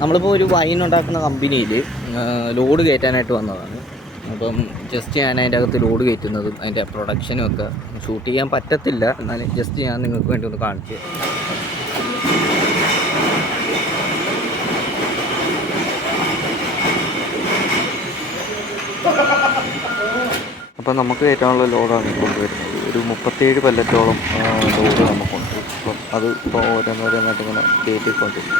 നമ്മളിപ്പോൾ ഒരു വൈൻ ഉണ്ടാക്കുന്ന കമ്പനിയിൽ ലോഡ് കയറ്റാനായിട്ട് വന്നതാണ്. അപ്പം ജസ്റ്റ് ഞാൻ അതിൻ്റെ അകത്ത് ലോഡ് കയറ്റുന്നതും അതിൻ്റെ പ്രൊഡക്ഷനും ഒക്കെ ഷൂട്ട് ചെയ്യാൻ പറ്റത്തില്ല, എന്നാലും ജസ്റ്റ് ഞാൻ നിങ്ങൾക്ക് വേണ്ടി ഒന്ന് കാണിച്ചു. അപ്പം നമുക്ക് കയറ്റാനുള്ള ലോഡാണ് കൊണ്ടുവരുന്നത്. ഒരു 37 പല്ലറ്റോളം ലോഡ് നമുക്കുണ്ട്. അപ്പം അത് ഇപ്പോൾ ഓരോന്നോരോന്നായിട്ട് ഇങ്ങനെ കയറ്റിക്കൊണ്ടിരിക്കും.